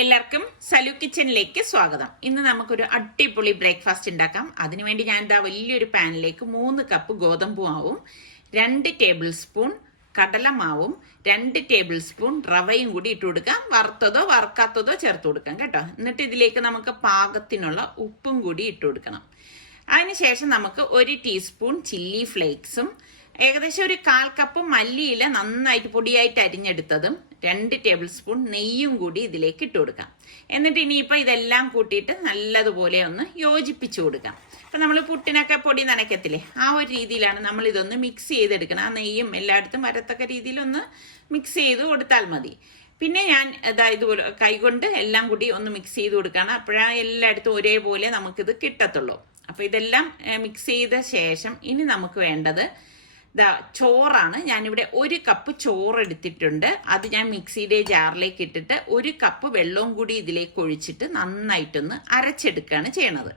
എല്ലാവർക്കും സലു കിച്ചണിലേക്ക് സ്വാഗതം. ഇന്ന് നമുക്കൊരു അടിപൊളി ബ്രേക്ക്ഫാസ്റ്റ് ഉണ്ടാക്കാം. അതിനുവേണ്ടി ഞാൻ വലിയൊരു പാനിലേക്ക് 3 കപ്പ് ഗോതമ്പ് മാവും 2 ടേബിൾ സ്പൂൺ കടലമാവും 2 ടേബിൾ സ്പൂൺ റവയും കൂടി ഇട്ട് കൊടുക്കാം. വറുത്തതോ വറുക്കാത്തതോ ചേർത്ത് കൊടുക്കാം കേട്ടോ. എന്നിട്ട് ഇതിലേക്ക് നമുക്ക് പാകത്തിനുള്ള ഉപ്പും കൂടി ഇട്ട് കൊടുക്കണം. അതിനുശേഷം നമുക്ക് 1 ടീസ്പൂൺ ചില്ലി ഫ്ലേക്സും ഏകദേശം ഒരു 1/4 കപ്പ് മല്ലിയില നന്നായിട്ട് പൊടിയായിട്ട് അരിഞ്ഞെടുത്തതും 2 ടേബിൾ സ്പൂൺ നെയ്യും കൂടി ഇതിലേക്ക് ഇട്ട് കൊടുക്കാം. എന്നിട്ട് ഇനിയിപ്പോൾ ഇതെല്ലാം കൂട്ടിയിട്ട് നല്ലതുപോലെ ഒന്ന് യോജിപ്പിച്ചു കൊടുക്കാം. അപ്പം നമ്മൾ പുട്ടിനൊക്കെ പൊടി നനയ്ക്കത്തില്ലേ, ആ ഒരു രീതിയിലാണ് നമ്മൾ ഇതൊന്ന് മിക്സ് ചെയ്തെടുക്കണം. ആ നെയ്യും എല്ലായിടത്തും വരത്തക്ക രീതിയിലൊന്ന് മിക്സ് ചെയ്ത് കൊടുത്താൽ മതി. പിന്നെ ഞാൻ ഇതുപോലെ കൈകൊണ്ട് എല്ലാം കൂടി ഒന്ന് മിക്സ് ചെയ്ത് കൊടുക്കണം. അപ്പോഴാണ് എല്ലായിടത്തും ഒരേപോലെ നമുക്കിത് കിട്ടത്തുള്ളൂ. അപ്പോൾ ഇതെല്ലാം മിക്സ് ചെയ്ത ശേഷം ഇനി നമുക്ക് വേണ്ടത് ചോറാണ്. ഞാനിവിടെ 1 കപ്പ് ചോറ് എടുത്തിട്ടുണ്ട്. അത് ഞാൻ മിക്സിയുടെ ജാറിലേക്ക് ഇട്ടിട്ട് 1 കപ്പ് വെള്ളവും കൂടി ഇതിലേക്ക് ഒഴിച്ചിട്ട് നന്നായിട്ടൊന്ന് അരച്ചെടുക്കുകയാണ് ചെയ്യണത്.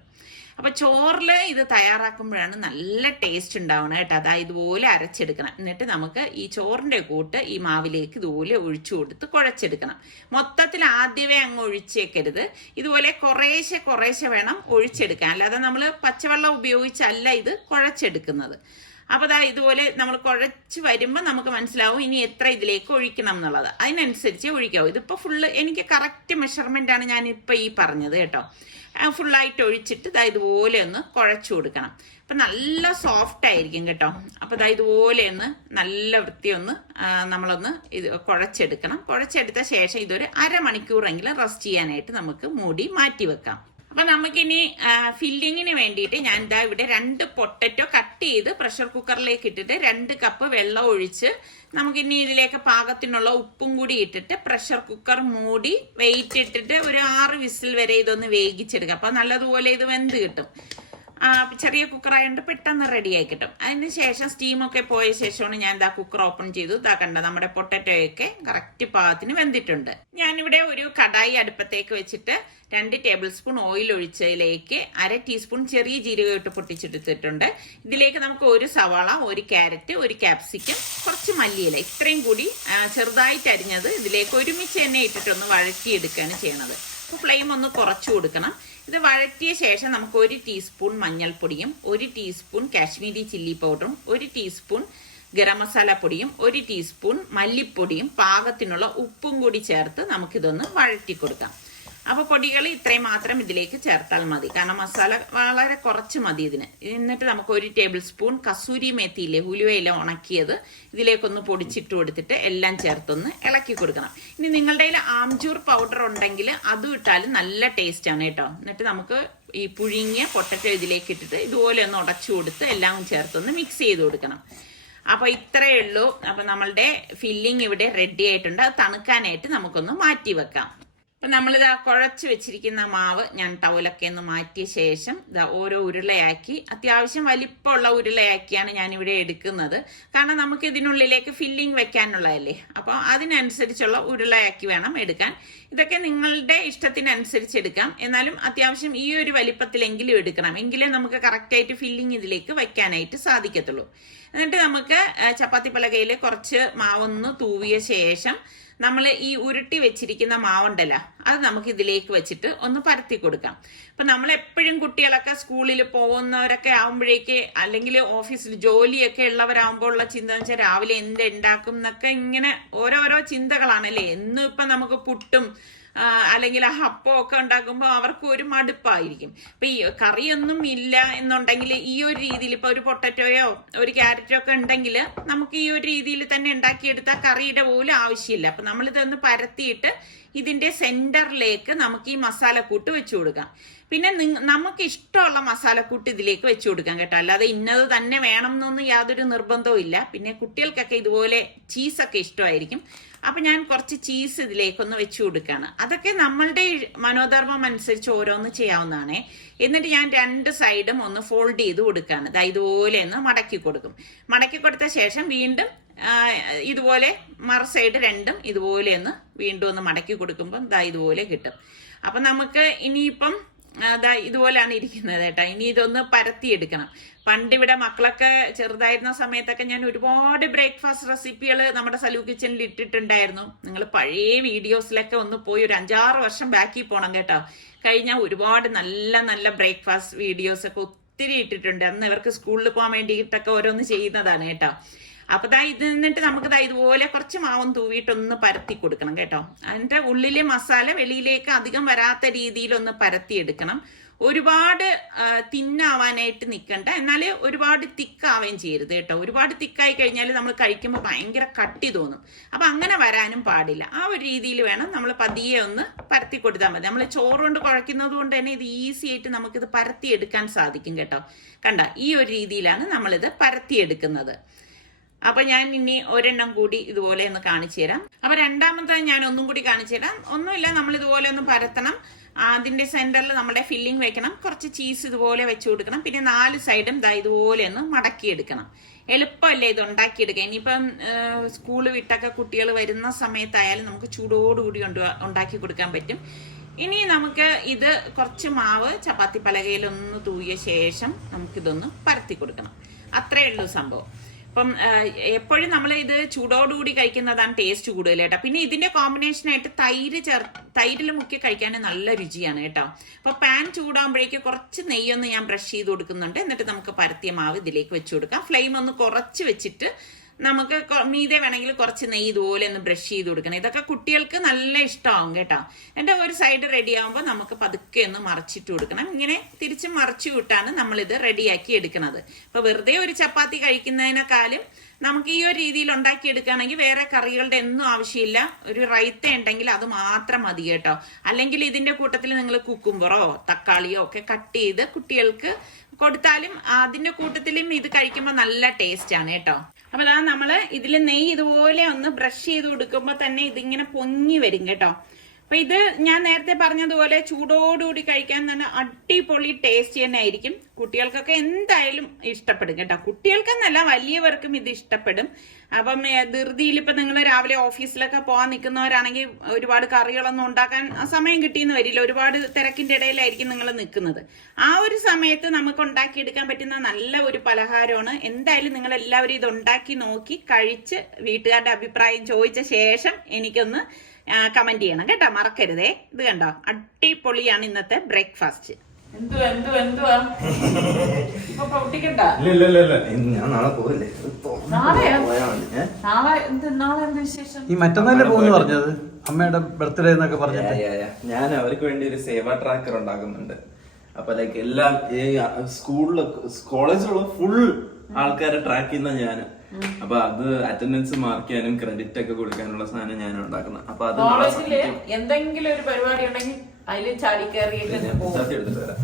അപ്പോൾ ചോറിൽ ഇത് തയ്യാറാക്കുമ്പോഴാണ് നല്ല ടേസ്റ്റ് ഉണ്ടാവണം കേട്ടോ. ഇതുപോലെ അരച്ചെടുക്കണം. എന്നിട്ട് നമുക്ക് ഈ ചോറിൻ്റെ കൂട്ട് ഈ മാവിലേക്ക് ഇതുപോലെ ഒഴിച്ചു കൊടുത്ത് കുഴച്ചെടുക്കണം. മൊത്തത്തിൽ ആദ്യമേ അങ്ങ് ഒഴിച്ചേക്കരുത്. ഇതുപോലെ കുറേശ്ശെ വേണം ഒഴിച്ചെടുക്കാൻ. അല്ലാതെ നമ്മൾ പച്ചവെള്ളം ഉപയോഗിച്ചല്ല ഇത് കുഴച്ചെടുക്കുന്നത്. അപ്പോൾ ഇതുപോലെ നമ്മൾ കുഴച്ച് വരുമ്പോൾ നമുക്ക് മനസ്സിലാവും ഇനി എത്ര ഇതിലേക്ക് ഒഴിക്കണം എന്നുള്ളത്. അതിനനുസരിച്ച് ഒഴിക്കാവും. ഇതിപ്പോൾ ഫുള്ള് എനിക്ക് കറക്റ്റ് മെഷർമെൻ്റാണ് ഞാനിപ്പോൾ ഈ പറഞ്ഞത് കേട്ടോ. ഫുള്ളായിട്ട് ഒഴിച്ചിട്ട് ഇതുപോലെ ഒന്ന് കുഴച്ചു കൊടുക്കണം. അപ്പം നല്ല സോഫ്റ്റ് ആയിരിക്കും കേട്ടോ. അപ്പോൾ ഇതുപോലെ ഒന്ന് നല്ല വൃത്തിയൊന്ന് നമ്മളൊന്ന് ഇത് കുഴച്ചെടുക്കണം. കുഴച്ചെടുത്ത ശേഷം ഇതൊരു അരമണിക്കൂറെങ്കിലും റെസ്റ്റ് ചെയ്യാനായിട്ട് നമുക്ക് മൂടി മാറ്റി വെക്കാം. അപ്പം നമുക്കിനി ഫില്ലിങ്ങിന് വേണ്ടിയിട്ട് ഞാൻ ഇവിടെ 2 പൊട്ടറ്റോ കട്ട് ചെയ്ത് പ്രഷർ കുക്കറിലേക്ക് ഇട്ടിട്ട് 2 കപ്പ് വെള്ളം ഒഴിച്ച് നമുക്കിനി ഇതിലേക്ക് പാകത്തിനുള്ള ഉപ്പും കൂടി ഇട്ടിട്ട് പ്രഷർ കുക്കർ മൂടി വെയിറ്റ് ഇട്ടിട്ട് ഒരു 6 വിസിൽ വരെ ഇതൊന്ന് വേവിച്ചെടുക്കാം. അപ്പം നല്ലതുപോലെ ഇത് വെന്ത് കിട്ടും. ചെറിയ കുക്കറായതുകൊണ്ട് പെട്ടെന്ന് റെഡിയായി കിട്ടും. അതിന് ശേഷം സ്റ്റീമൊക്കെ പോയ ശേഷമാണ് ഞാൻ കുക്കർ ഓപ്പൺ ചെയ്തു. കണ്ട നമ്മുടെ പൊട്ടറ്റോയൊക്കെ കറക്റ്റ് പാകത്തിന് വെന്തിട്ടുണ്ട്. ഞാനിവിടെ ഒരു കടായി അടുപ്പത്തേക്ക് വെച്ചിട്ട് 2 ടേബിൾ സ്പൂൺ ഓയിൽ ഒഴിച്ചതിലേക്ക് 1/2 ടീസ്പൂൺ ചെറിയ ജീരകം ഇട്ട് പൊട്ടിച്ചെടുത്തിട്ടുണ്ട്. ഇതിലേക്ക് നമുക്ക് 1 സവാള, 1 ക്യാരറ്റ്, 1 ക്യാപ്സിക്കം, കുറച്ച് മല്ലിയില ഇത്രയും കൂടി ചെറുതായിട്ട് അരിഞ്ഞത് ഇതിലേക്ക് ഒരുമിച്ച് തന്നെ ഇട്ടിട്ടൊന്ന് വഴറ്റിയെടുക്കുകയാണ് ചെയ്യണത്. അപ്പോൾ ഫ്ലെയിം ഒന്ന് കുറച്ചു കൊടുക്കണം. ഇത് വഴറ്റിയ ശേഷം നമുക്ക് 1 ടീസ്പൂൺ മഞ്ഞൾപ്പൊടിയും 1 ടീസ്പൂൺ കാശ്മീരി ചില്ലി പൗഡറും 1 ടീസ്പൂൺ ഗരം മസാല പൊടിയും 1 ടീസ്പൂൺ മല്ലിപ്പൊടിയും പാകത്തിനുള്ള ഉപ്പും കൂടി ചേർത്ത് നമുക്കിതൊന്ന് വഴറ്റി കൊടുക്കാം. അപ്പോൾ പൊടികൾ ഇത്രയും മാത്രം ഇതിലേക്ക് ചേർത്താൽ മതി. കാരണം മസാല വളരെ കുറച്ച് മതി ഇതിന്. എന്നിട്ട് നമുക്ക് 1 ടേബിൾ സ്പൂൺ കസൂരി മേത്തിയില്ലേ, ഉലുവയില ഉണക്കിയത് ഇതിലേക്കൊന്ന് പൊടിച്ചിട്ട് കൊടുത്തിട്ട് എല്ലാം ചേർത്തൊന്ന് ഇളക്കി കൊടുക്കണം. ഇനി നിങ്ങളുടെ കയ്യിൽ ആംചൂർ പൗഡർ ഉണ്ടെങ്കിൽ അതും ഇട്ടാലും നല്ല ടേസ്റ്റ് ആണ് കേട്ടോ. എന്നിട്ട് നമുക്ക് ഈ പുഴുങ്ങിയ പൊട്ടറ്റോ ഇതിലേക്ക് ഇട്ടിട്ട് ഇതുപോലെ ഒന്ന് ഉടച്ചു കൊടുത്ത് എല്ലാം ചേർത്തൊന്ന് മിക്സ് ചെയ്ത് കൊടുക്കണം. അപ്പോൾ ഇത്രയേ ഉള്ളൂ. അപ്പോൾ നമ്മളുടെ ഫില്ലിങ് ഇവിടെ റെഡി ആയിട്ടുണ്ട്. അത് തണുക്കാനായിട്ട് നമുക്കൊന്ന് മാറ്റി വെക്കാം. അപ്പം നമ്മളിത് കുഴച്ച് വെച്ചിരിക്കുന്ന മാവ് ഞാൻ ടവലൊക്കെ ഒന്ന് മാറ്റിയ ശേഷം ഓരോ ഉരുളയാക്കി, അത്യാവശ്യം വലിപ്പമുള്ള ഉരുളയാക്കിയാണ് ഞാനിവിടെ എടുക്കുന്നത്. കാരണം നമുക്ക് ഇതിനുള്ളിലേക്ക് ഫില്ലിങ് വെക്കാനുള്ളതല്ലേ. അപ്പോൾ അതിനനുസരിച്ചുള്ള ഉരുളയാക്കി വേണം എടുക്കാൻ. ഇതൊക്കെ നിങ്ങളുടെ ഇഷ്ടത്തിനനുസരിച്ച് എടുക്കാം. എന്നാലും അത്യാവശ്യം ഈ ഒരു വലിപ്പത്തിലെങ്കിലും എടുക്കണം. എങ്കിലേ നമുക്ക് കറക്റ്റായിട്ട് ഫില്ലിങ് ഇതിലേക്ക് വെക്കാനായിട്ട് സാധിക്കത്തുള്ളൂ. എന്നിട്ട് നമുക്ക് ചപ്പാത്തി പലകയിൽ കുറച്ച് മാവൊന്ന് തൂവിയ ശേഷം നമ്മൾ ഈ ഉരുട്ടി വെച്ചിരിക്കുന്ന മാവുണ്ടല്ലോ, അത് നമുക്ക് ഇതിലേക്ക് വെച്ചിട്ട് ഒന്ന് പരത്തി കൊടുക്കാം. അപ്പം നമ്മൾ എപ്പോഴും കുട്ടികളൊക്കെ സ്കൂളിൽ പോകുന്നവരൊക്കെ ആകുമ്പോഴേക്ക്, അല്ലെങ്കിൽ ഓഫീസിൽ ജോലിയൊക്കെ ഉള്ളവരാകുമ്പോൾ ഉള്ള ചിന്ത എന്ന് വെച്ചാൽ രാവിലെ എന്ത് ഉണ്ടാക്കും എന്നൊക്കെ ഇങ്ങനെ ഓരോരോ ചിന്തകളാണല്ലേ. എന്നും ഇപ്പം നമുക്ക് പുട്ടും അല്ലെങ്കിൽ അപ്പം ഒക്കെ ഉണ്ടാക്കുമ്പോൾ അവർക്ക് ഒരു മടുപ്പായിരിക്കും. ഇപ്പം ഈ കറിയൊന്നും ഇല്ല എന്നുണ്ടെങ്കിൽ ഈ ഒരു രീതിയിൽ ഇപ്പോൾ ഒരു പൊട്ടറ്റോയോ ഒരു ക്യാരറ്റോ ഒക്കെ ഉണ്ടെങ്കിൽ നമുക്ക് ഈ ഒരു രീതിയിൽ തന്നെ ഉണ്ടാക്കിയെടുത്താൽ കറിയുടെ പോലും ആവശ്യമില്ല. അപ്പം നമ്മളിതൊന്ന് പരത്തിയിട്ട് ഇതിൻ്റെ സെൻറ്ററിലേക്ക് നമുക്ക് ഈ മസാലക്കൂട്ട് വെച്ച് കൊടുക്കാം. പിന്നെ നമുക്ക് ഇഷ്ടമുള്ള മസാലക്കൂട്ട് ഇതിലേക്ക് വെച്ച് കൊടുക്കാം കേട്ടോ. അല്ലാതെ ഇന്നത് തന്നെ വേണം എന്നൊന്നും യാതൊരു നിർബന്ധവും ഇല്ല. പിന്നെ കുട്ടികൾക്കൊക്കെ ഇതുപോലെ ചീസൊക്കെ ഇഷ്ടമായിരിക്കും. അപ്പം ഞാൻ കുറച്ച് ചീസ് ഇതിലേക്കൊന്ന് വെച്ച് കൊടുക്കുകയാണ്. അതൊക്കെ നമ്മളുടെ മനോധർമ്മം അനുസരിച്ച് ഓരോന്ന് ചെയ്യാവുന്നതാണേ. എന്നിട്ട് ഞാൻ 2 സൈഡും ഒന്ന് ഫോൾഡ് ചെയ്ത് കൊടുക്കുകയാണ്. ഇതുപോലെ ഒന്ന് മടക്കി കൊടുക്കും. മടക്കി കൊടുത്ത ശേഷം വീണ്ടും ഇതുപോലെ മറു സൈഡ് 2ഉം ഇതുപോലെ ഒന്ന് വീണ്ടും ഒന്ന് മടക്കി കൊടുക്കുമ്പം ഇതുപോലെ കിട്ടും. അപ്പം നമുക്ക് ഇനിയിപ്പം അതാ ഇതുപോലെയാണ് ഇരിക്കുന്നത് കേട്ടോ. ഇനി ഇതൊന്ന് പരത്തിയെടുക്കണം. പണ്ടിവിടെ മക്കളൊക്കെ ചെറുതായിരുന്ന സമയത്തൊക്കെ ഞാൻ ഒരുപാട് ബ്രേക്ക്ഫാസ്റ്റ് റെസിപ്പികൾ നമ്മുടെ സലു കിച്ചണിൽ ഇട്ടിട്ടുണ്ടായിരുന്നു. നിങ്ങൾ പഴയ വീഡിയോസിലൊക്കെ ഒന്ന് പോയി ഒരു 5-6 വർഷം ബാക്കിൽ പോകണം കേട്ടോ. കഴിഞ്ഞാൽ ഒരുപാട് നല്ല നല്ല ബ്രേക്ക്ഫാസ്റ്റ് വീഡിയോസൊക്കെ ഒത്തിരി ഇട്ടിട്ടുണ്ട്. അന്ന് ഇവർക്ക് സ്കൂളിൽ പോകാൻ വേണ്ടിയിട്ടൊക്കെ ഓരോന്ന് ചെയ്യുന്നതാണ് കേട്ടോ. അപ്പൊ ഇത് നിന്നിട്ട് നമുക്ക് ഇതുപോലെ കുറച്ച് മാവും തൂവിയിട്ടൊന്ന് പരത്തി കൊടുക്കണം കേട്ടോ. അതിന്റെ ഉള്ളിലെ മസാല വെളിയിലേക്ക് അധികം വരാത്ത രീതിയിൽ ഒന്ന് പരത്തിയെടുക്കണം. ഒരുപാട് തിന്നാവാനായിട്ട് നിൽക്കണ്ട, എന്നാൽ ഒരുപാട് തിക്കാവുകയും ചെയ്യരുത് കേട്ടോ. ഒരുപാട് തിക്കായി കഴിഞ്ഞാൽ നമ്മൾ കഴിക്കുമ്പോൾ ഭയങ്കര കട്ടി തോന്നും. അപ്പൊ അങ്ങനെ വരാനും പാടില്ല. ആ ഒരു രീതിയിൽ വേണം നമ്മൾ പതിയെ ഒന്ന് പരത്തി കൊടുത്താൽ മതി. നമ്മൾ ചോറ് കൊണ്ട് കുഴക്കുന്നത് കൊണ്ട് തന്നെ ഇത് ഈസി ആയിട്ട് നമുക്കിത് പരത്തിയെടുക്കാൻ സാധിക്കും കേട്ടോ. കണ്ട, ഈ ഒരു രീതിയിലാണ് നമ്മളിത് പരത്തിയെടുക്കുന്നത്. അപ്പൊ ഞാൻ ഇനി ഒരെണ്ണം കൂടി ഇതുപോലെ ഒന്ന് കാണിച്ചു തരാം. അപ്പൊ രണ്ടാമത്തെ ഞാൻ ഒന്നും കൂടി കാണിച്ചു തരാം. ഒന്നുമില്ല, നമ്മൾ ഇതുപോലെ ഒന്ന് പരത്തണം. അതിന്റെ സെന്ററിൽ നമ്മുടെ ഫില്ലിംഗ് വെക്കണം. കുറച്ച് ചീസ് ഇതുപോലെ വെച്ച് കൊടുക്കണം. പിന്നെ 4 സൈഡും ഇതുപോലെ ഒന്ന് മടക്കിയെടുക്കണം. എളുപ്പമല്ലേ ഇത് ഉണ്ടാക്കിയെടുക്കുക. ഇനിയിപ്പം സ്കൂള് വിട്ടൊക്കെ കുട്ടികൾ വരുന്ന സമയത്തായാലും നമുക്ക് ചൂടോടുകൂടി ഉണ്ടാക്കി കൊടുക്കാൻ പറ്റും. ഇനി നമുക്ക് ഇത് കുറച്ച് മാവ് ചപ്പാത്തി പലകയിലൊന്ന് തൂവിയ ശേഷം നമുക്കിതൊന്ന് പരത്തി കൊടുക്കണം. അത്രയേ ഉള്ളൂ സംഭവം. അപ്പം എപ്പോഴും നമ്മൾ ഇത് ചൂടോടുകൂടി കഴിക്കുന്നതാണ് ടേസ്റ്റ് കൂടുതൽ കേട്ടോ. പിന്നെ ഇതിന്റെ കോമ്പിനേഷനായിട്ട് തൈരിൽ മുക്കി കഴിക്കാൻ നല്ല രുചിയാണ് കേട്ടോ. അപ്പൊ പാൻ ചൂടാകുമ്പോഴേക്ക് കുറച്ച് നെയ്യൊന്ന് ഞാൻ ബ്രഷ് ചെയ്ത് കൊടുക്കുന്നുണ്ട്. എന്നിട്ട് നമുക്ക് പരത്തിയ മാവ് ഇതിലേക്ക് വെച്ച് കൊടുക്കാം. ഫ്ലെയിം ഒന്ന് കുറച്ച് വെച്ചിട്ട് നമുക്ക് മീതെ വേണമെങ്കിൽ കുറച്ച് നെയ്യ് ഇതുപോലെ ഒന്ന് ബ്രഷ് ചെയ്ത് കൊടുക്കണം. ഇതൊക്കെ കുട്ടികൾക്ക് നല്ല ഇഷ്ടമാവും കേട്ടോ. എൻ്റെ ഒരു സൈഡ് റെഡി ആകുമ്പോൾ നമുക്ക് പതുക്കെ ഒന്ന് മറിച്ചിട്ട് കൊടുക്കണം. ഇങ്ങനെ തിരിച്ച് മറിച്ചു വിട്ടാണ് നമ്മളിത് റെഡിയാക്കി എടുക്കുന്നത്. അപ്പൊ വെറുതെ ഒരു ചപ്പാത്തി കഴിക്കുന്നതിനേക്കാളും നമുക്ക് ഈ ഒരു രീതിയിൽ ഉണ്ടാക്കിയെടുക്കുകയാണെങ്കിൽ വേറെ കറികളുടെ ഒന്നും ആവശ്യമില്ല. ഒരു റൈത്ത ഉണ്ടെങ്കിൽ അത് മാത്രം മതി കേട്ടോ. അല്ലെങ്കിൽ ഇതിന്റെ കൂട്ടത്തിൽ നിങ്ങൾ കുക്കുംബറോ തക്കാളിയോ ഒക്കെ കട്ട് ചെയ്ത് കുട്ടികൾക്ക് കൊടുത്താലും അതിന്റെ കൂട്ടത്തിലും ഇത് കഴിക്കുമ്പോൾ നല്ല ടേസ്റ്റ് ആണ് കേട്ടോ. അപ്പൊ നമ്മള് ഇതിൽ നെയ്യ് ഇതുപോലെ ഒന്ന് ബ്രഷ് ചെയ്ത് കൊടുക്കുമ്പോ തന്നെ ഇതിങ്ങനെ പൊങ്ങി വരും കേട്ടോ. അപ്പൊ ഇത് ഞാൻ നേരത്തെ പറഞ്ഞതുപോലെ ചൂടോടുകൂടി കഴിക്കാൻ തന്നെ അടിപൊളി ടേസ്റ്റ് തന്നെ ആയിരിക്കും. കുട്ടികൾക്കൊക്കെ എന്തായാലും ഇഷ്ടപ്പെടും കേട്ടോ. കുട്ടികൾക്കെന്നല്ല വലിയവർക്കും ഇത് ഇഷ്ടപ്പെടും. അപ്പം ധൃതിയിൽ ഇപ്പൊ നിങ്ങൾ രാവിലെ ഓഫീസിലൊക്കെ പോകാൻ നിൽക്കുന്നവരാണെങ്കിൽ ഒരുപാട് കറികളൊന്നും ഉണ്ടാക്കാൻ സമയം കിട്ടിയെന്ന് വരില്ല. ഒരുപാട് തിരക്കിന്റെ ഇടയിലായിരിക്കും നിങ്ങൾ നിൽക്കുന്നത്. ആ ഒരു സമയത്ത് നമുക്ക് ഉണ്ടാക്കിയെടുക്കാൻ പറ്റുന്ന നല്ല ഒരു പലഹാരമാണ്. എന്തായാലും നിങ്ങൾ എല്ലാവരും ഇത് ഉണ്ടാക്കി നോക്കി കഴിച്ച് വീട്ടുകാരുടെ അഭിപ്രായം ചോദിച്ച ശേഷം എനിക്കൊന്ന് കമന്റ് ചെയ്യണം കേട്ടോ, മറക്കരുതേ. ഇത് കണ്ടോ, അടിപൊളിയാണ് ഇന്നത്തെ ബ്രേക്ക്ഫാസ്റ്റ്. ഈ മറ്റന്നാളെ പോകുന്നു പറഞ്ഞത് അമ്മയുടെ ബർത്ത്ഡേ എന്നൊക്കെ പറഞ്ഞിട്ട് ഞാൻ അവർക്ക് വേണ്ടി ഒരു സേവാ ട്രാക്കർ ഉണ്ടാക്കുന്നുണ്ട്. അപ്പൊ ലൈക്ക് എല്ലാം സ്കൂളില് കോളേജിലുള്ള ഫുൾ ആൾക്കാരെ ട്രാക്ക് ചെയ്യുന്ന ഞാൻ. അപ്പൊ അത് അറ്റൻഡൻസ് മാർക്ക് ചെയ്യാനും ക്രെഡിറ്റ് ഒക്കെ കൊടുക്കാനുള്ള സാധനം ഞാൻ ഉണ്ടാക്കുന്നത്. അപ്പൊ അത് എന്തെങ്കിലും ഒരു പരിപാടി ഉണ്ടെങ്കിൽ അതിൽ ചാടി കയറിയിട്ട് എടുത്തിട്ട് വരാം.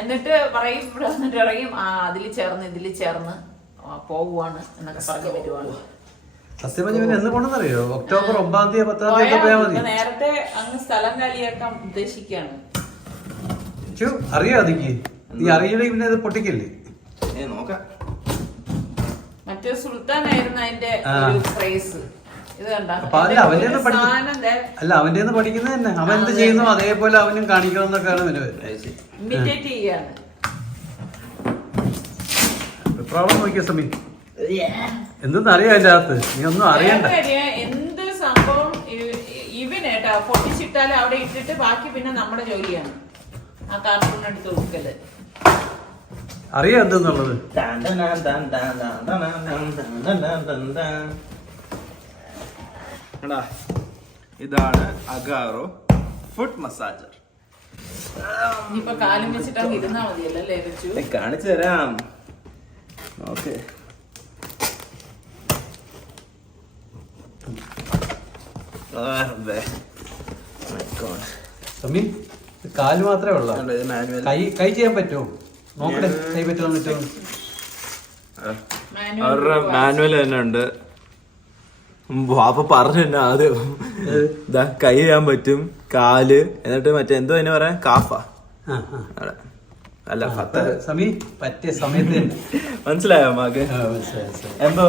എന്നിട്ട് പറയും അതിൽ ചേർന്ന് ഇതിൽ ചേർന്ന് പോവുകയാണ് എന്നൊക്കെ പറഞ്ഞു വരുവാണ്. സത്യം പറഞ്ഞ എന്ന് പോണെന്നറിയോ, ഒക്ടോബർ 9 10 നേരത്തെ അങ്ങ് സ്ഥലം കാലിയാക്കാൻ ഉദ്ദേശിക്കുകയാണ്. അറിയോ അതിക്ക് നീ അറിയില്ലെങ്കിൽ പിന്നെ അത് പൊട്ടിക്കല്ലേ. നോക്കാം. മറ്റേ സുൽത്താനായിരുന്നു അതിന്റെ ഫ്രേസ്. ഇത് അല്ല അവന്റെ പഠിക്കുന്നത് തന്നെ. അവൻ എന്ത് ചെയ്യുന്നു അതേപോലെ അവനും കാണിക്കണം എന്നൊക്കെയാണ് ഇമിറ്റേറ്റ് ചെയ്യാണ്. പ്രോബ്ലം നോക്കിയ സമയം എന്തെന്ന് അറിയാം അതിന്റെ അകത്ത്. നീ ഒന്നും അറിയണ്ട. എന്ത് സംഭവം ഇവനേട്ടാ പൊട്ടിച്ചിട്ടാലും അവിടെ ഇട്ടിട്ട് ബാക്കി പിന്നെ നമ്മുടെ ജോലിയാണ് ആ കാർട്ടൂണെടുത്ത് കൊടുക്കല്. അറിയാം എന്തെന്നുള്ളത്. ഇതാണ് അഗാറോ ഫുഡ് മസാജർ. ഇനിയിപ്പോ കാലം വെച്ചിട്ട് ഇരുന്നാ മതിയല്ലേ? കാണിച്ചു തരാം. ഓക്കെ, കാല് മാത്രമേ ഉള്ളൂ. കൈ ചെയ്യാൻ പറ്റുമോ നോക്കട്ടെ. കൈ പറ്റുമോ? അവരുടെ മാനുവൽ തന്നെ ഉണ്ട്. അപ്പൊ പറഞ്ഞു തന്നെ ആദ്യം ഇതാ കൈ ചെയ്യാൻ പറ്റും, കാല്, എന്നിട്ട് മറ്റേ എന്തോ അതിനെ പറയാ കാഫ. അല്ല സമീ പറ്റിയ സമയത്ത് മനസ്സിലായോ അമ്മക്ക്? എന്തോ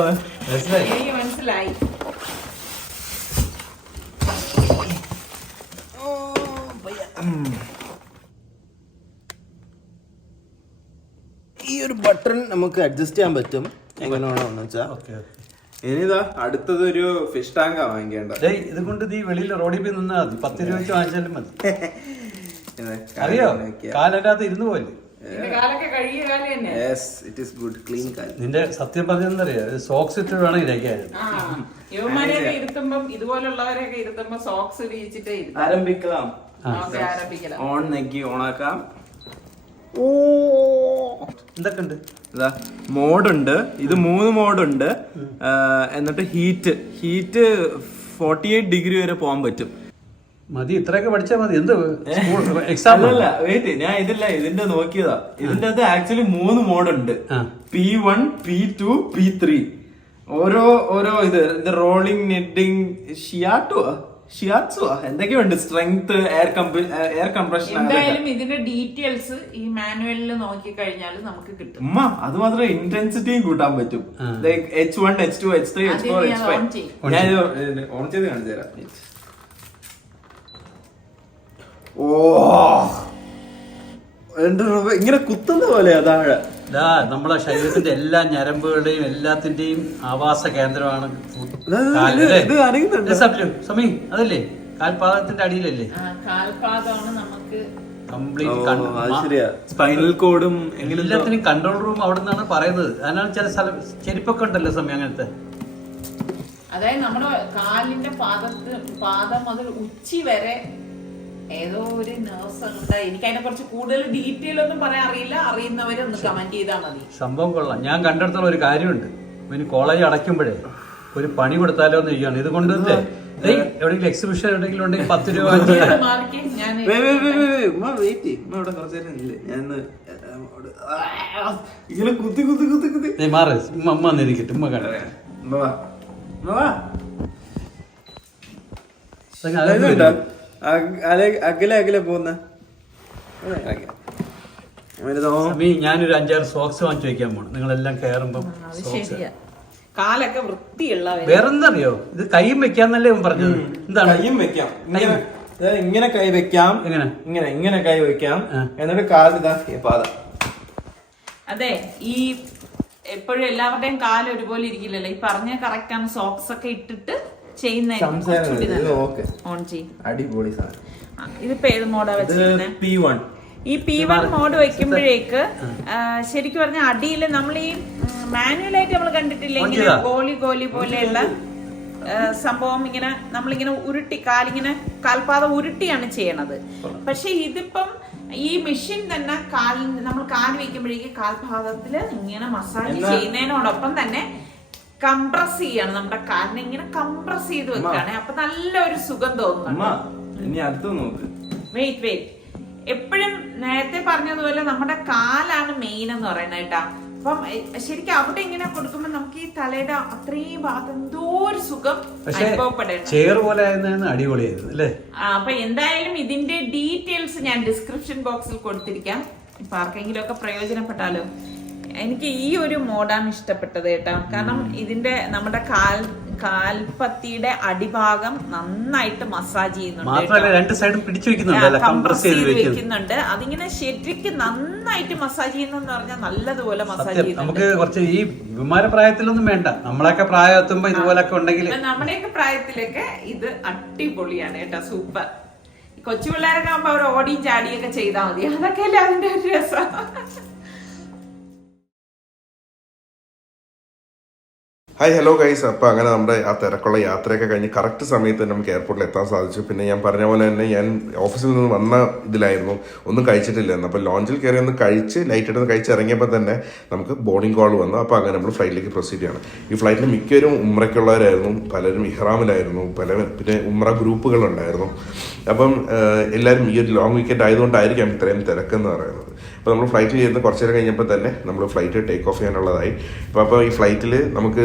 മനസ്സിലായി. ബട്ടൺ നമുക്ക് അഡ്ജസ്റ്റ് ചെയ്യാൻ പറ്റും എങ്ങനെ വേണമെന്ന് വെച്ചാൽ. ഇനിതാ അടുത്തത് ഒരു ഫിഷ് ടാങ്കാ വാങ്ങിക്കേണ്ടത്. ഇത് കൊണ്ട് നീ വെളിയിൽ റോഡിൽ പോയി നിന്നാ മതി, 10 രൂപ വെച്ച് വാങ്ങിച്ചാലും മതി. അറിയോ കാലല്ലാതെ ഇരുന്ന് പോലെ നിന്റെ സത്യം പറഞ്ഞറിയാ സോക്സ് ഇട്ട് വേണം ഇരിക്കായിരുന്നു. ഇതുപോലുള്ളവരൊക്കെ ഇരുത്തുമ്പോ സോക്സ് ഇടിച്ചിട്ടേ ആരംഭിക്കാം. ഓൺ നെക്കി ഓണാക്കാം. എന്തൊക്കെ ഉണ്ട്? മോഡുണ്ട്, ഇത് 3 മോഡുണ്ട്. എന്നിട്ട് ഹീറ്റ് 48 ഡിഗ്രി വരെ പോകാൻ പറ്റും. മതി, ഇത്രയൊക്കെ പഠിച്ചാൽ മതി. എന്ത് എക്സാം അല്ല, വെയിറ്റ്, ഞാൻ ഇതിന്റെ നോക്കിയതാ. ഇതിന്റെ അത് ആക്ച്വലി 3 മോഡുണ്ട്. P1, P2, P3. ഓരോ ഇത് റോളിംഗ്, നെറ്റിംഗ്, ഷിയാറ്റ്സോ എന്തൊക്കെയുണ്ട്, സ്ട്രെങ്ത്, എയർ കംപ്രഷൻ. എന്തായാലും ഇതിന്റെ ഡീറ്റെയിൽസ് ഈ മാനുവലിൽ നോക്കി കഴിഞ്ഞാൽ നമുക്ക് കിട്ടും. അത് മാത്രമേ ഇന്റൻസിറ്റിയും കൂട്ടാൻ പറ്റും. H1, H2, H3, H4, H5. ഞാൻ ഓൺ ചെയ്ത് കാണിച്ചു തരാം. ഇങ്ങനെ കുത്തുന്ന പോലെ താഴെ നമ്മളെ ശരീരത്തിന്റെ എല്ലാ ഞരമ്പുകളുടെയും എല്ലാത്തിന്റെയും ആവാസ കേന്ദ്രമാണ് സമീ. അതല്ലേ കാൽപാദത്തിന്റെ അടിയിലല്ലേ? കാൽപാദമാണ് നമുക്ക് സ്പൈനൽ കോഡും എല്ലാത്തിനും കൺട്രോൾ റൂം അവിടെ നിന്നാണ് പറയുന്നത്. അതിനാണ് ചില ചെരുപ്പൊക്കെ ഉണ്ടല്ലോ സമയം അങ്ങനത്തെ. അതായത് നമ്മുടെ കാലിന്റെ പാദം മുതൽ ഉച്ചി വരെ ഏതോ ഒരു നേഴ്സ് ഉണ്ട്. എനിക്ക് അതിനെ കുറിച്ച് കൂടുതൽ ഡീറ്റെയിൽ ഒന്നും പറയാൻ അറിയില്ല. അറിയുന്നവരൊന്ന് കമന്റ് ചെയ്താൽ മതി. സംഭവം കൊള്ളാം. ഞാൻ കണ്ടെടുത്തുള്ള ഒരു കാര്യമുണ്ട്. ഇവന് കോളേജ് അടയ്ക്കുമ്പോഴേ ഒരു പണി കൊടുത്താലോ എന്ന് ഇരിക്കുകയാണ്. ഇതുകൊണ്ട് എവിടെയെങ്കിലും എക്സിബിഷൻ എവിടെയെങ്കിലും ഉണ്ടെങ്കിൽ 10 രൂപ മാറി അമ്മ വന്നിരിക്കട്ടെ. ഉമ്മ അകലെ പോകുന്ന ഞാനൊരു 5-6 സോക്സ് വാങ്ങിച്ചു വെക്കാൻ പോണം. നിങ്ങളെല്ലാം കയറുമ്പം കാലൊക്കെ വൃത്തിയുള്ള. വേറെന്തറിയോ, ഇത് കൈയും വെക്കാന്നല്ലേ പറഞ്ഞത്. എന്താണ് കൈയും വെക്കാം, ഇങ്ങനെ കൈ വെക്കാം, ഇങ്ങനെ കൈ വെക്കാം. എന്നിട്ട് കാലിതാ പാദം. അതെ, ഈ എപ്പോഴും എല്ലാവരുടെയും കാല് ഒരുപോലെ ഇരിക്കില്ലല്ലോ. ഈ പറഞ്ഞ കറക്റ്റ് ആണ്. സോക്സ് ഒക്കെ ഇട്ടിട്ട് അടിപൊളി സാധനം. ഇതിപ്പോ ഏത് മോഡാ വെച്ചിരുന്നത്? P1. ഈ P1 മോഡ് വെക്കുമ്പോഴേക്ക് ശരിക്കും പറഞ്ഞ അടിയിൽ നമ്മൾ ഈ മാനുവലായിട്ട് നമ്മൾ കണ്ടിട്ടില്ല, ഇങ്ങനെ ഗോലി പോലെയുള്ള സംഭവം ഇങ്ങനെ നമ്മളിങ്ങനെ ഉരുട്ടി കാൽപാദം ഉരുട്ടിയാണ് ചെയ്യണത്. പക്ഷെ ഇതിപ്പം ഈ മെഷീൻ തന്നെ നമ്മൾ കാല് വെക്കുമ്പോഴേക്ക് കാൽപാദത്തില് ഇങ്ങനെ മസാജ് ചെയ്യുന്നതിനോടൊപ്പം തന്നെ കംപ്രസ് ചെയ്യാണ്. നമ്മുടെ കാലിനെ ഇങ്ങനെ കംപ്രസ് ചെയ്ത് വെക്കാണ്. അപ്പൊ നല്ലൊരു സുഖം തോന്നുന്നുണ്ട്. വെയിറ്റ് എപ്പോഴും നേരത്തെ പറഞ്ഞതുപോലെ നമ്മുടെ കാലാണ് മെയിൻ എന്ന് പറയുന്നത് കേട്ടാ. അപ്പം ശരിക്കും അവിടെ ഇങ്ങനെ കൊടുക്കുമ്പോ നമുക്ക് ഈ തലയുടെ അത്രയും ഭാഗത്ത് എന്തോ ഒരു സുഖം അനുഭവപ്പെടുന്നു. അടിപൊളിയായിരുന്നു അല്ലേ? അപ്പൊ എന്തായാലും ഇതിന്റെ ഡീറ്റെയിൽസ് ഞാൻ ഡിസ്ക്രിപ്ഷൻ ബോക്സിൽ കൊടുത്തിരിക്കാം. ഇപ്പൊ ആർക്കെങ്കിലും ഒക്കെ പ്രയോജനപ്പെട്ടാലോ. എനിക്ക് ഈ ഒരു മോഡാണ് ഇഷ്ടപ്പെട്ടത് കേട്ടോ. കാരണം ഇതിന്റെ നമ്മുടെ കാൽപ്പത്തിയുടെ അടിഭാഗം നന്നായിട്ട് മസാജ് ചെയ്യുന്നുണ്ട്. അതിങ്ങനെ ശരിക്കും നന്നായിട്ട് മസാജ് ചെയ്യുന്നെന്ന് പറഞ്ഞാൽ നല്ലതുപോലെ മസാജ് ചെയ്യുന്നുണ്ട്. നമുക്ക് കുറച്ച് ഈ വിമാനപ്രായത്തിലൊന്നും വേണ്ട, നമ്മളൊക്കെ പ്രായം എത്തുമ്പോ ഇതുപോലൊക്കെ ഉണ്ടെങ്കിൽ നമ്മുടെയൊക്കെ പ്രായത്തിലൊക്കെ ഇത് അടിപൊളിയാണ് കേട്ടോ. സൂപ്പർ. കൊച്ചു പിള്ളേരൊക്കെ ആകുമ്പോ അവർ ഓടിയും ചാടിയൊക്കെ ചെയ്താൽ മതി. അതൊക്കെയല്ലേ അതിന്റെ ഒരു രസം. Hi hello guys. അപ്പോൾ അങ്ങനെ നമ്മുടെ ആ തിരക്കുള്ള യാത്രയൊക്കെ കഴിഞ്ഞ് കറക്റ്റ് സമയത്ത് നമുക്ക് എയർപോർട്ടിൽ എത്താൻ സാധിച്ചു. പിന്നെ ഞാൻ പറഞ്ഞ പോലെ തന്നെ ഞാൻ ഓഫീസിൽ നിന്ന് വന്ന ഇതിലായിരുന്നു, ഒന്നും കഴിച്ചിട്ടില്ലായിരുന്നു. അപ്പോൾ ലോഞ്ചിൽ കയറി ഒന്ന് കഴിച്ച് ലൈറ്റായിട്ടൊന്ന് കഴിച്ച് ഇറങ്ങിയപ്പോൾ തന്നെ നമുക്ക് ബോർഡിംഗ് കോൾ വന്നു. അപ്പോൾ അങ്ങനെ നമ്മൾ ഫ്ലൈറ്റിലേക്ക് പ്രൊസീഡ് ചെയ്യണം. ഈ ഫ്ലൈറ്റിൽ മിക്കവരും ഉംറയ്ക്കുള്ളവരായിരുന്നു, പലരും ഇഹ്റാമിലായിരുന്നു, പിന്നെ ഉംറ ഗ്രൂപ്പുകളുണ്ടായിരുന്നു. അപ്പം എല്ലാവരും ഈ ഒരു ലോങ് വീക്കെൻഡ് ആയതുകൊണ്ടായിരിക്കാം ഇത്രയും തിരക്കെന്ന് പറയുന്നത്. അപ്പോൾ നമ്മൾ ഫ്ലൈറ്റിൽ ഇരുന്ന് കുറച്ച് നേരം കഴിഞ്ഞപ്പോൾ തന്നെ നമ്മൾ ഫ്ലൈറ്റ് ടേക്ക് ഓഫ് ചെയ്യാനുള്ളതായി. അപ്പോൾ ഈ ഫ്ലൈറ്റിൽ നമുക്ക്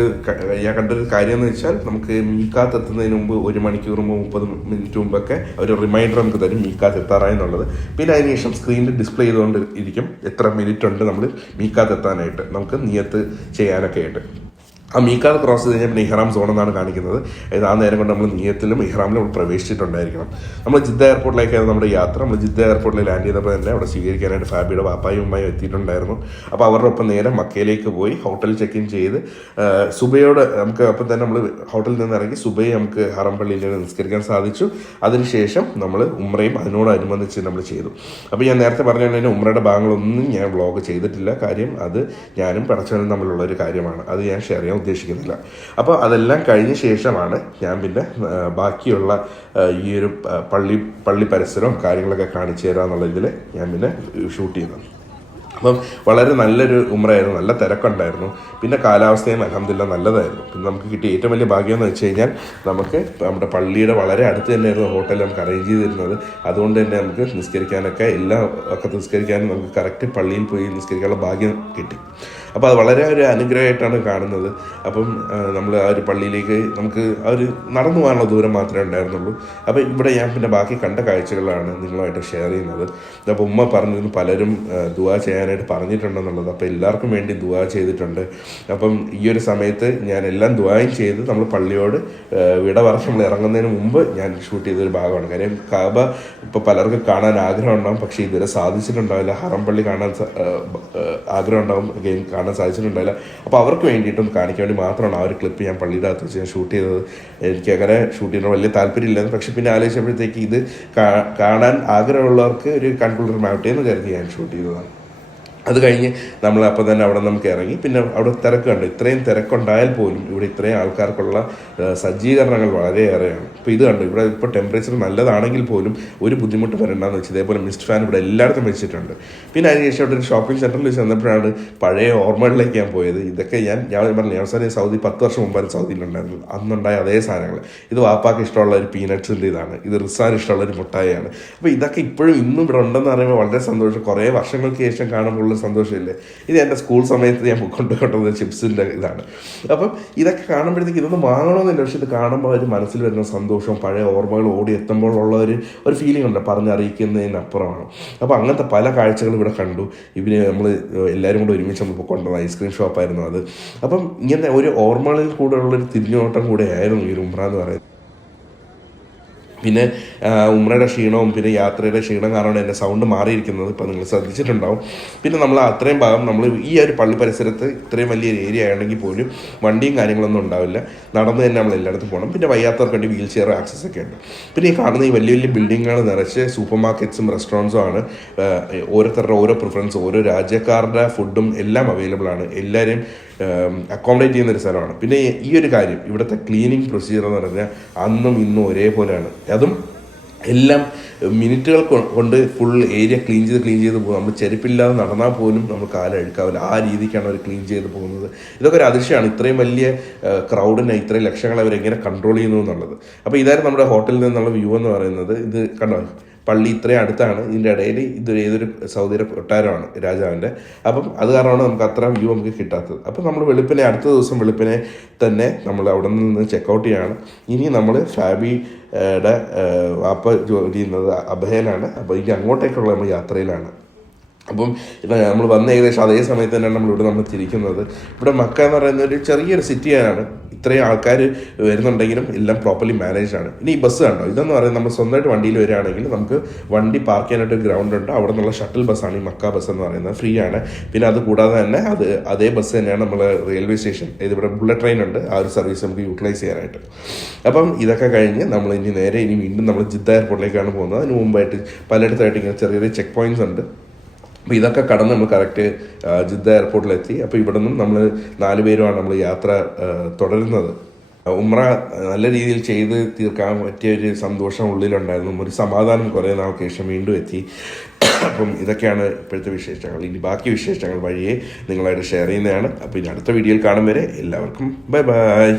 ഞാൻ കണ്ടൊരു കാര്യം എന്ന് വെച്ചാൽ നമുക്ക് മീക്കാത്ത് എത്തുന്നതിന് മുമ്പ് 1 മണിക്കൂർ മുമ്പ് 30 മിനിറ്റ് മുമ്പൊക്കെ ഒരു റിമൈൻഡർ നമുക്ക് തരും മീക്കാത്ത് എത്താറായി എന്നുള്ളത്. പിന്നെ അതിനുശേഷം സ്ക്രീനിൽ ഡിസ്പ്ലേ ചെയ്തുകൊണ്ട് ഇരിക്കും എത്ര മിനിറ്റ് ഉണ്ട് നമ്മൾ മീക്കാത്ത് എത്താനായിട്ട്, നമുക്ക് നിയത്ത് ചെയ്യാനൊക്കെ ആയിട്ട്. ആ മീക്കാട് ക്രോസ് ചെയ്ത് കഴിഞ്ഞാൽ പിന്നെ ഇഹ്റാം സോൺ എന്നാണ് കാണിക്കുന്നത്. അതായത് ആ നേരം കൊണ്ട് നമ്മൾ നിയത്തിലും ഇഹ്റാമിലും നമ്മൾ പ്രവേശിച്ചിട്ടുണ്ടായിരിക്കണം. നമ്മൾ ജിദ്ദ എയർപോർട്ടിലേക്കായിരുന്നു നമ്മുടെ യാത്ര. നമ്മൾ ജിദ്ദ എയർപോർട്ടിൽ ലാൻഡ് ചെയ്തപ്പോൾ തന്നെ അവിടെ സ്വീകരിക്കാനായിട്ട് ഫാബിയുടെ പാപ്പായും ഉമ്മയും എത്തിയിട്ടുണ്ടായിരുന്നു. അപ്പോൾ അവരുടെ ഒപ്പം നേരെ മക്കയിലേക്ക് പോയി ഹോട്ടൽ ചെക്ക് ഇൻ ചെയ്ത് സുബയോട് നമുക്ക് അപ്പം തന്നെ നമ്മൾ ഹോട്ടലിൽ നിന്ന് ഇറങ്ങി സുബയെ നമുക്ക് ഹറം പള്ളിയിൽ നിസ്കരിക്കാൻ സാധിച്ചു. അതിനുശേഷം നമ്മൾ ഉംറയും അതിനോടനുബന്ധിച്ച് നമ്മൾ ചെയ്തു. അപ്പോൾ ഞാൻ നേരത്തെ പറഞ്ഞ തന്നെ ഉംറയുടെ ഭാഗങ്ങളൊന്നും ഞാൻ വ്ളോഗ് ചെയ്തിട്ടില്ല. കാര്യം അത് ഞാനും പടച്ചവനും തമ്മിലുള്ള ഒരു കാര്യമാണ്. അത് ഞാൻ ഷെയർ ചെയ്യാൻ ഉദ്ദേശിക്കുന്നില്ല. അപ്പോൾ അതെല്ലാം കഴിഞ്ഞ ശേഷമാണ് ഞാൻ പിന്നെ ബാക്കിയുള്ള ഈ ഒരു പള്ളി പരിസരവും കാര്യങ്ങളൊക്കെ കാണിച്ചു തരാമെന്നുള്ള ഇതിൽ ഞാൻ പിന്നെ ഷൂട്ട് ചെയ്തത്. അപ്പം വളരെ നല്ലൊരു ഉംറയായിരുന്നു. നല്ല തിരക്കുണ്ടായിരുന്നു. പിന്നെ കാലാവസ്ഥയും അൽഹംദുലില്ലാഹ് നല്ലതായിരുന്നു. പിന്നെ നമുക്ക് കിട്ടിയ ഏറ്റവും വലിയ ഭാഗ്യം എന്ന് വെച്ച് കഴിഞ്ഞാൽ നമുക്ക് നമ്മുടെ പള്ളിയുടെ വളരെ അടുത്ത് തന്നെയായിരുന്നു ഹോട്ടൽ നമുക്ക് അറേഞ്ച് ചെയ്തിരുന്നത്. അതുകൊണ്ട് തന്നെ നമുക്ക് നിസ്കരിക്കാനൊക്കെ നിസ്കരിക്കാനും നമുക്ക് കറക്റ്റ് പള്ളിയിൽ പോയി നിസ്കരിക്കാനുള്ള ഭാഗ്യം കിട്ടി. അപ്പോൾ അത് വളരെ ഒരു അനുഗ്രഹമായിട്ടാണ് കാണുന്നത്. അപ്പം നമ്മൾ ആ ഒരു പള്ളിയിലേക്ക് നമുക്ക് ആ ഒരു നടന്നു പോകാനുള്ള ദൂരം മാത്രമേ ഉണ്ടായിരുന്നുള്ളൂ. അപ്പോൾ ഇവിടെ ഞാൻ പിന്നെ ബാക്കി കണ്ട കാഴ്ചകളാണ് നിങ്ങളുമായിട്ട് ഷെയർ ചെയ്യുന്നത്. അപ്പോൾ ഉമ്മ പറഞ്ഞിരുന്നു പലരും ദുആ ചെയ്യാനായിട്ട് പറഞ്ഞിട്ടുണ്ടെന്നുള്ളത്. അപ്പോൾ എല്ലാവർക്കും വേണ്ടി ദുആ ചെയ്തിട്ടുണ്ട്. അപ്പം ഈ ഒരു സമയത്ത് ഞാൻ എല്ലാം ദുആയും ചെയ്ത് നമ്മൾ പള്ളിയോട് വിട പറഞ്ഞ് നമ്മൾ ഇറങ്ങുന്നതിന് മുമ്പ് ഞാൻ ഷൂട്ട് ചെയ്തൊരു ഭാഗമാണ്. കാര്യം കാബ ഇപ്പോൾ പലർക്കും കാണാൻ ആഗ്രഹം ഉണ്ടാകും, പക്ഷേ ഇതുവരെ സാധിച്ചിട്ടുണ്ടാവില്ല. ഹറം പള്ളി കാണാൻ ആഗ്രഹം ഉണ്ടാകും, കാണാൻ സാധിച്ചിട്ടുണ്ടായില്ല. അപ്പോൾ അവർക്ക് വേണ്ടിയിട്ടും കാണിക്കാൻ വേണ്ടി മാത്രമാണ് ആ ഒരു ക്ലിപ്പ് ഞാൻ പള്ളിയുടെ അകത്ത് വെച്ച് ഞാൻ ഷൂട്ട് ചെയ്തത്. എനിക്ക് അങ്ങനെ ഷൂട്ട് ചെയ്യുന്ന വലിയ താല്പര്യമില്ലായിരുന്നു. പക്ഷെ പിന്നെ ആലോചിച്ചപ്പോഴത്തേക്ക് ഇത് കാണാൻ ആഗ്രഹമുള്ളവർക്ക് ഒരു കൺകുളിർമാവട്ടെ എന്ന് കരുതി ഞാൻ ഷൂട്ട് ചെയ്തതാണ്. അത് കഴിഞ്ഞ് നമ്മൾ അപ്പോൾ തന്നെ അവിടെ നമുക്ക് ഇറങ്ങി. പിന്നെ അവിടെ തിരക്ക് കണ്ടു. ഇത്രയും തിരക്കുണ്ടായാൽ പോലും ഇവിടെ ഇത്രയും ആൾക്കാർക്കുള്ള സജ്ജീകരണങ്ങൾ വളരെയേറെയാണ്. ഇപ്പോൾ ഇത് കണ്ടു, ഇവിടെ ഇപ്പോൾ ടെമ്പറേച്ചർ നല്ലതാണെങ്കിൽ പോലും ഒരു ബുദ്ധിമുട്ട് വരണ്ടെന്ന് വെച്ച് ഇതേപോലെ മിസ്റ്റ് ഫാൻ ഇവിടെ എല്ലായിടത്തും വെച്ചിട്ടുണ്ട്. പിന്നെ അതിനുശേഷം അവിടെ ഒരു ഷോപ്പിംഗ് സെൻറ്ററിൽ ചെന്നപ്പോഴാണ് പഴയ ഓർമ്മകളിലേക്ക് ഞാൻ പോയത്. ഇതൊക്കെ ഞാൻ പറഞ്ഞു, അവസാനം സൗദി 10 വർഷം മുമ്പാണ് സൗദിയിലുണ്ടായിരുന്നത്. അന്നുണ്ടായ അതേ സാധനങ്ങൾ. ഇത് വാപ്പാക്ക് ഇഷ്ടമുള്ള ഒരു പീനട്ട്സിൻ്റെ ഇതാണ്, ഇത് റിസാൻ ഇഷ്ടമുള്ള ഒരു മുട്ടായാണ്. അപ്പോൾ ഇതൊക്കെ ഇപ്പോഴും ഇന്നും ഇവിടെ ഉണ്ടെന്ന് പറയുമ്പോൾ വളരെ സന്തോഷം. കുറേ വർഷങ്ങൾക്ക് ശേഷം കാണുമ്പോൾ സന്തോഷമില്ലേ. ഇത് എൻ്റെ സ്കൂൾ സമയത്ത് ഞാൻ കൊണ്ടുകൊണ്ടുവന്ന ചിപ്സിൻ്റെ ഇതാണ്. അപ്പം ഇതൊക്കെ കാണുമ്പോഴത്തേക്ക് ഇതൊന്നും വാങ്ങണമെന്നില്ല, പക്ഷെ ഇത് കാണുമ്പോൾ ഒരു മനസ്സിൽ വരുന്ന സന്തോഷവും പഴയ ഓർമ്മകൾ ഓടി എത്തുമ്പോഴുള്ള ഒരു ഫീലിംഗ് ഉണ്ട്, പറഞ്ഞറിയിക്കുന്നതിനപ്പുറമാണ്. അപ്പോൾ അങ്ങനത്തെ പല കാഴ്ചകളും ഇവിടെ കണ്ടു. നമ്മൾ എല്ലാവരും കൂടെ ഒരുമിച്ച് നമ്മൾ കൊണ്ടുവന്ന ഐസ്ക്രീം ഷോപ്പായിരുന്നു അത്. അപ്പം ഇങ്ങനെ ഒരു ഓർമ്മകളിൽ കൂടെ ഉള്ളൊരു തിരിഞ്ഞോട്ടം കൂടെ ആയിരുന്നു ഈ ഉംറ എന്ന് പറയുന്നത്. പിന്നെ ഉംറയുടെ ക്ഷീണവും പിന്നെ യാത്രയുടെ ക്ഷീണം കാരണം എൻ്റെ സൗണ്ട് മാറിയിരിക്കുന്നത് ഇപ്പോൾ നിങ്ങൾ ശ്രദ്ധിച്ചിട്ടുണ്ടാവും. പിന്നെ നമ്മൾ അത്രയും ഭാഗം നമ്മൾ ഈ ഒരു പള്ളി പരിസരത്ത് ഇത്രയും വലിയൊരു ഏരിയ ആണെങ്കിൽ പോലും വണ്ടിയും കാര്യങ്ങളൊന്നും ഉണ്ടാവില്ല. നടന്ന് തന്നെ നമ്മൾ എല്ലായിടത്തും പോകണം. പിന്നെ വയ്യാത്തവർക്ക് വേണ്ടി വീൽ ചെയർ ആക്സസ് ഒക്കെ ഉണ്ട്. പിന്നെ ഈ കാണുന്ന ഈ വലിയ വലിയ ബിൽഡിങ്ങുകൾ നിറച്ച് സൂപ്പർ മാർക്കറ്റ്സും റെസ്റ്റോറൻറ്റ്സും ആണ്. ഓരോരുത്തരുടെ ഓരോ പ്രിഫറൻസ്, ഓരോ രാജ്യക്കാരുടെ ഫുഡും എല്ലാം അവൈലബിൾ ആണ്. എല്ലാവരെയും അക്കോമഡേറ്റ് ചെയ്യുന്നൊരു സ്ഥലമാണ്. പിന്നെ ഈ ഒരു കാര്യം, ഇവിടുത്തെ ക്ലീനിങ് പ്രൊസീജിയർ എന്ന് പറഞ്ഞാൽ അന്നും ഇന്നും ഒരേപോലെയാണ്. അതും എല്ലാം മിനിറ്റുകൾ കൊണ്ട് ഫുൾ ഏരിയ ക്ലീൻ ചെയ്ത് പോകും. നമ്മൾ ചെരുപ്പില്ലാതെ നടന്നാൽ പോലും നമ്മൾ കാലം അഴുക്കാവില്ല. ആ രീതിക്കാണ് അവർ ക്ലീൻ ചെയ്ത് പോകുന്നത്. ഇതൊക്കെ ഒരു അതിശയമാണ്. ഇത്രയും വലിയ ക്രൗഡിനെ, ഇത്രയും ലക്ഷങ്ങളെ അവരെങ്ങനെ കൺട്രോൾ ചെയ്യുന്നു എന്നുള്ളത്. അപ്പോൾ ഇതായിരുന്നു നമ്മുടെ ഹോട്ടലിൽ നിന്നുള്ള വ്യൂ എന്ന് പറയുന്നത്. ഇത് കണ്ടോ, പള്ളി ഇത്രയും അടുത്താണ്. ഇതിൻ്റെ ഇടയിൽ ഏതൊരു സൗദിയുടെ കൊട്ടാരമാണ് രാജാവിൻ്റെ. അപ്പം അത് കാരണമാണ് നമുക്ക് അത്ര വ്യൂ നമുക്ക് കിട്ടാത്തത്. അപ്പം നമ്മൾ അടുത്ത ദിവസം വെളുപ്പിനെ തന്നെ നമ്മൾ അവിടെ നിന്ന് ചെക്കൗട്ട് ചെയ്യാണ്. ഇനി നമ്മൾ ഫാബിയുടെ വാപ്പ ജോലി ചെയ്യുന്നത് അബഹയിലാണ്. അപ്പോൾ ഇനി അങ്ങോട്ടേക്കുള്ള നമ്മൾ യാത്രയിലാണ്. അപ്പം നമ്മൾ വന്ന ഏകദേശം അതേ സമയത്ത് തന്നെയാണ് നമ്മൾ തിരിക്കുന്നത്. ഇവിടെ മക്ക എന്ന് പറയുന്ന ഒരു ചെറിയൊരു സിറ്റിയാണ്. ഇത്രയും ആൾക്കാർ വരുന്നുണ്ടെങ്കിലും എല്ലാം പ്രോപ്പർലി മാനേജ് ആണ്. ഇനി ഈ ബസ് കണ്ടോ, ഇതെന്ന് പറയുന്നത് നമ്മൾ സ്വന്തമായിട്ട് വണ്ടിയിൽ വരികയാണെങ്കിൽ നമുക്ക് വണ്ടി പാർക്ക് ചെയ്യാനായിട്ട് ഒരു ഗ്രൗണ്ട് ഉണ്ട്. അവിടെ നിന്നുള്ള ഷട്ടിൽ ബസ്സാണ് ഈ മക്ക ബസ് എന്ന് പറയുന്നത്. ഫ്രീ ആണ്. പിന്നെ അത് കൂടാതെ തന്നെ അതേ ബസ് തന്നെയാണ് നമ്മൾ റെയിൽവേ സ്റ്റേഷൻ, ഇവിടെ ബുള്ളറ്റ് ട്രെയിൻ ഉണ്ട്. ആ ഒരു സർവീസ് നമുക്ക് യൂട്ടിലൈസ് ചെയ്യാനായിട്ട്. അപ്പം ഇതൊക്കെ കഴിഞ്ഞ് നമ്മൾ ഇനി വീണ്ടും നമ്മൾ ജിദ്ദ എയർപോർട്ടിലേക്കാണ് പോകുന്നത്. അതിന് മുമ്പായിട്ട് പലയിടത്തായിട്ട് ഇങ്ങനെ ചെറിയ ചെക്ക് പോയിന്റ്സ് ഉണ്ട്. അപ്പോൾ ഇതൊക്കെ കടന്ന് നമ്മൾ കറക്റ്റ് ജിദ്ദ എയർപോർട്ടിലെത്തി. അപ്പോൾ ഇവിടെ നിന്നും നമ്മൾ 4 പേരുമാണ് നമ്മൾ യാത്ര തുടരുന്നത്. ഉംറ നല്ല രീതിയിൽ ചെയ്ത് തീർക്കാൻ പറ്റിയൊരു സന്തോഷം ഉള്ളിലുണ്ടായിരുന്നു. ഒരു സമാധാനം കുറേ നാൾക്ക് ശേഷം വീണ്ടും എത്തി. അപ്പം ഇതൊക്കെയാണ് ഇപ്പോഴത്തെ വിശേഷങ്ങൾ. ഇനി ബാക്കി വിശേഷങ്ങൾ വഴിയെ നിങ്ങളായിട്ട് ഷെയർ ചെയ്യുന്നതാണ്. അപ്പോൾ ഇനി അടുത്ത വീഡിയോയിൽ കാണും വരെ എല്ലാവർക്കും ബൈ ബൈ.